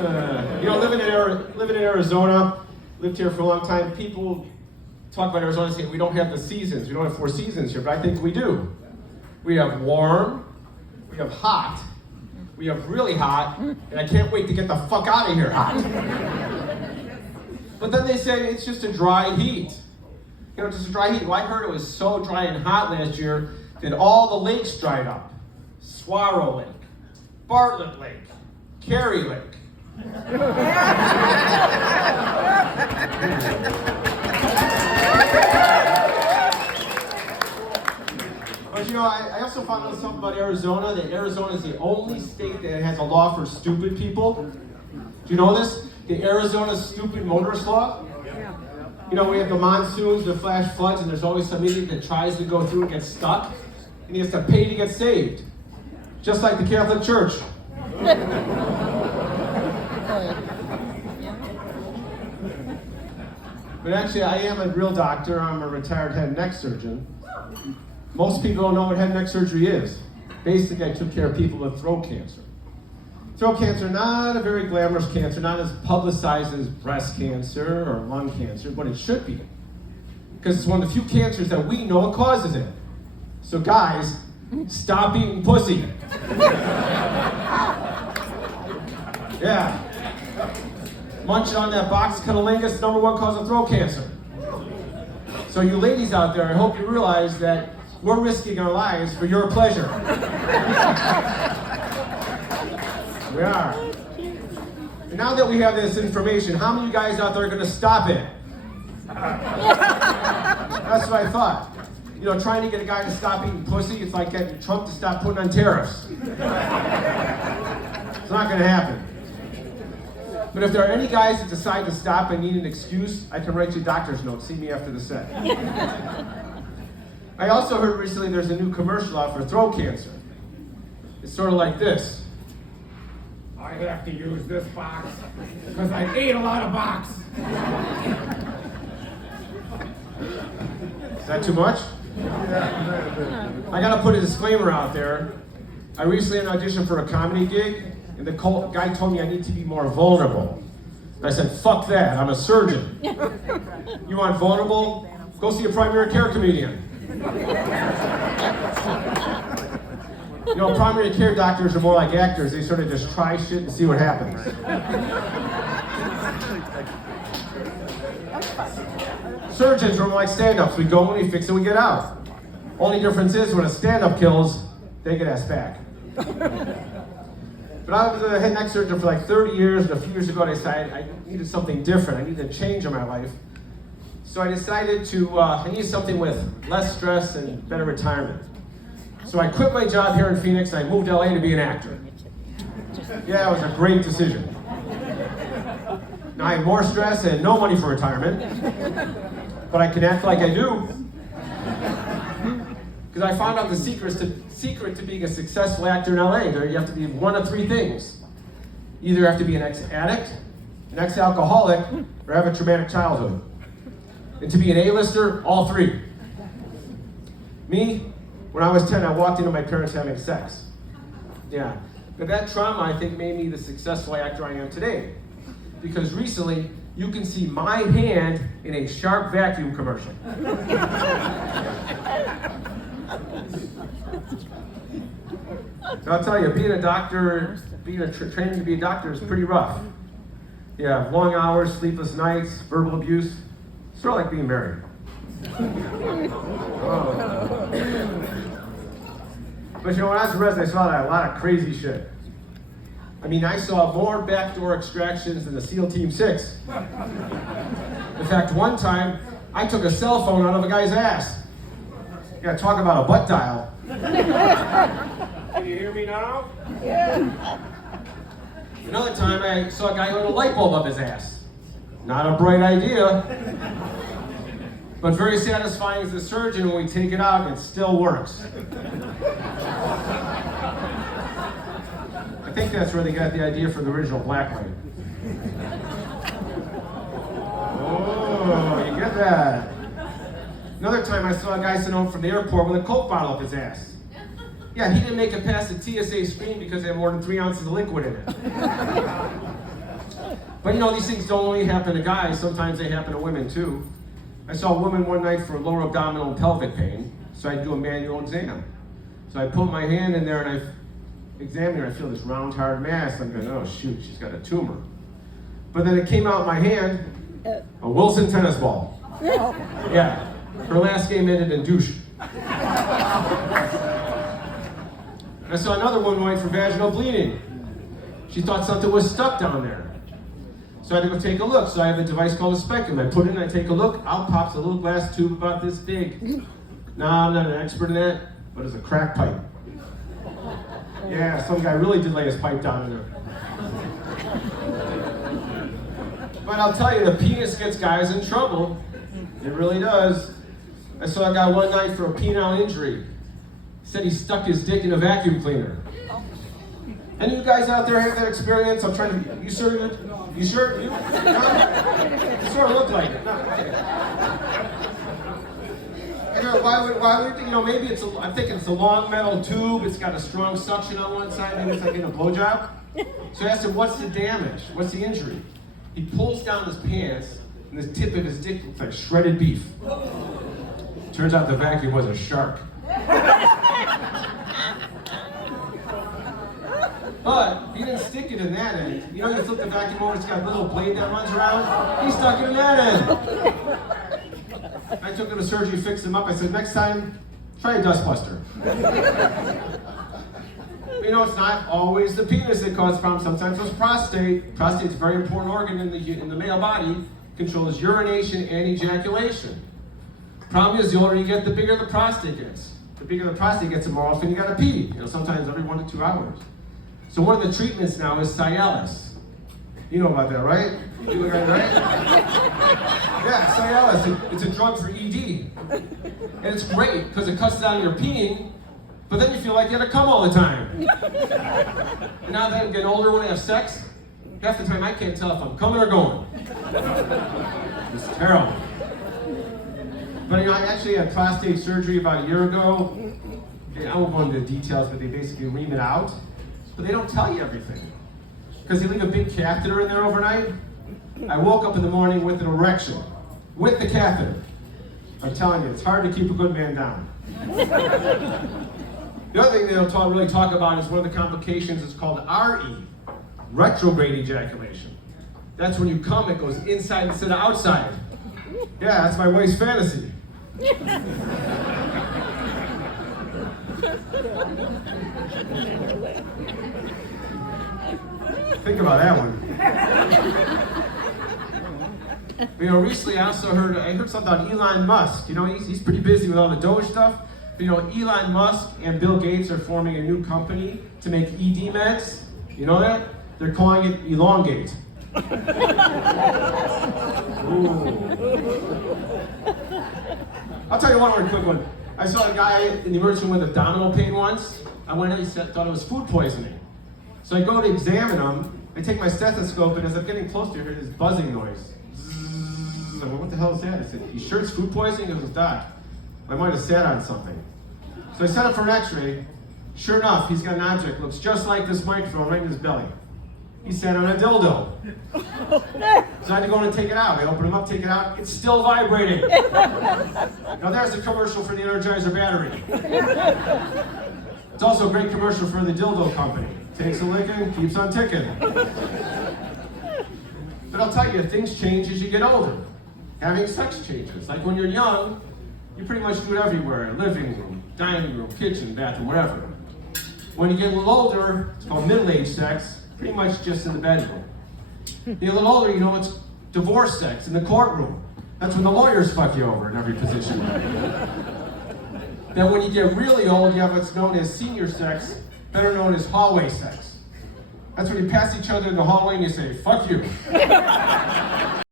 Living in Arizona, lived here for a long time. People talk about Arizona saying we don't have the seasons. We don't have 4 seasons here, but I think we do. We have warm, we have hot, we have really hot, and I can't wait to get the fuck out of here hot. But then they say it's just a dry heat. You know, just a dry heat. Well, I heard it was so dry and hot last year that all the lakes dried up. Swallow Lake, Bartlett Lake, Cary Lake. But you know, I also found out something about Arizona, that Arizona is the only state that has a law for stupid people. Do you know this? The Arizona Stupid Motorist Law? You know, we have the monsoons, the flash floods, and there's always some idiot that tries to go through and gets stuck, and he has to pay to get saved. Just like the Catholic Church. But actually, I am a real doctor. I'm a retired head and neck surgeon. Most people don't know what head and neck surgery is. Basically, I took care of people with throat cancer. Throat cancer, not a very glamorous cancer, not as publicized as breast cancer or lung cancer, but it should be. Because it's one of the few cancers that we know what causes it. So guys, stop eating pussy. Yeah. Munching on that box cunnilingus, #1 cause of throat cancer. So you ladies out there, I hope you realize that we're risking our lives for your pleasure. We are. And now that we have this information, how many of you guys out there are going to stop it? That's what I thought. You know, trying to get a guy to stop eating pussy, it's like getting Trump to stop putting on tariffs. It's not going to happen. But if there are any guys that decide to stop and need an excuse, I can write you a doctor's note. See me after the set. I also heard recently there's a new commercial out for throat cancer. It's sort of like this. I have to use this box because I ate a lot of box. Is that too much? I gotta put a disclaimer out there. I recently had an audition for a comedy gig, and the guy told me I need to be more vulnerable. And I said, fuck that, I'm a surgeon. You want vulnerable? Go see a primary care comedian. You know, primary care doctors are more like actors. They sort of just try shit and see what happens. Surgeons are more like stand-ups. We go and we fix it, we get out. Only difference is when a stand-up kills, they get asked back. But I was a head and neck surgeon for like 30 years, and a few years ago I decided I needed something different. I needed a change in my life. So I decided I needed something with less stress and better retirement. So I quit my job here in Phoenix and I moved to LA to be an actor. Yeah, it was a great decision. Now I have more stress and no money for retirement, but I can act like I do. Because I found out the secret to being a successful actor in LA. You have to be one of 3 things. You either have to be an ex-addict, an ex-alcoholic, or have a traumatic childhood. And to be an A-lister, all 3. Me, when I was 10, I walked into my parents having sex. Yeah. But that trauma, I think, made me the successful actor I am today. Because recently, you can see my hand in a Shark vacuum commercial. So I'll tell you, being a doctor, training to be a doctor is pretty rough. Yeah, long hours, sleepless nights, verbal abuse. Sort of like being married. Oh. But you know, when I was a resident, I saw a lot of crazy shit. I mean, I saw more backdoor extractions than the SEAL Team 6. In fact, one time, I took a cell phone out of a guy's ass. You gotta talk about a butt dial. Can you hear me now? Yeah. Another time, I saw a guy who had a light bulb up his ass. Not a bright idea. But very satisfying as a surgeon when we take it out and it still works. I think that's where they got the idea for the original blacklight. Oh, you get that. Another time I saw a guy sent home from the airport with a Coke bottle up his ass. Yeah, he didn't make it past the TSA screen because they had more than 3 ounces of liquid in it. But these things don't only happen to guys, sometimes they happen to women too. I saw a woman one night for lower abdominal and pelvic pain, so I do a manual exam. So I put my hand in there and I examine her, I feel this round, hard mass. I'm going, oh shoot, she's got a tumor. But then it came out in my hand, a Wilson tennis ball. Yeah, her last game ended in douche. I saw another one going for vaginal bleeding. She thought something was stuck down there. So I had to go take a look. So I have a device called a Spectrum. I put it in, I take a look, out pops a little glass tube about this big. No, I'm not an expert in that, but it's a crack pipe. Yeah, some guy really did lay his pipe down in there. But I'll tell you, the penis gets guys in trouble. It really does. I saw a guy one night for a penile injury. He said he stuck his dick in a vacuum cleaner. Any of you guys out there have that experience? I'm trying to, you sure? You sure? You? No? You sort of look like it. No, okay. Why would maybe I'm thinking it's a long metal tube, it's got a strong suction on one side, maybe it's like in a blowjob. So I asked him, what's the damage? What's the injury? He pulls down his pants, and the tip of his dick looks like shredded beef. Turns out the vacuum was a shark. But he didn't stick it in that end. You flip the vacuum over, it's got a little blade that runs around. He stuck it in that end. I took him to surgery, fixed him up. I said, next time, try a dustbuster. It's not always the penis that causes problems. Sometimes it's prostate. Prostate's a very important organ in the male body. Controls urination and ejaculation. Problem is, the older you get, the bigger the prostate gets. The bigger the prostate gets, the more often you gotta pee. Sometimes every 1 to 2 hours. So one of the treatments now is Cialis. You know about that, right? You got it, right? Yeah, Cialis. It's a drug for ED. And it's great because it cuts down your peeing, but then you feel like you gotta come all the time. And now that I'm getting older when I have sex, half the time I can't tell if I'm coming or going. It's terrible. But I actually had prostate surgery about a year ago. I won't go into the details, but they basically ream it out. But they don't tell you everything. Because they leave a big catheter in there overnight. I woke up in the morning with an erection. With the catheter. I'm telling you, it's hard to keep a good man down. The other thing they don't really talk about is one of the complications is called RE. Retrograde ejaculation. That's when you come, it goes inside instead of outside. Yeah, that's my wife's fantasy. Think about that one. Recently I also heard something on Elon Musk. He's pretty busy with all the Doge stuff. But, Elon Musk and Bill Gates are forming a new company to make ED meds. You know that? They're calling it Elongate. I'll tell you one more quick one. I saw a guy in the emergency room with abdominal pain once. I went in, he thought it was food poisoning. So I go to examine him, I take my stethoscope, and as I'm getting close to it, I hear this buzzing noise. Zzz. I went, what the hell is that? I said, you sure it's food poisoning? He goes, Doc, I might have sat on something. So I set up for an x-ray. Sure enough, he's got an object, looks just like this microphone right in his belly. He sat on a dildo. So I had to go in and take it out. I open him up, take it out, it's still vibrating. Now there's a commercial for the Energizer battery. It's also a great commercial for the dildo company. Takes a licking, keeps on ticking. But I'll tell you, things change as you get older. Having sex changes. Like when you're young, you pretty much do it everywhere. Living room, dining room, kitchen, bathroom, wherever. When you get a little older, it's called middle-age sex, pretty much just in the bedroom. You get a little older, it's divorce sex in the courtroom. That's when the lawyers fuck you over in every position. Then when you get really old, you have what's known as senior sex, better known as hallway sex. That's when you pass each other in the hallway and you say, fuck you.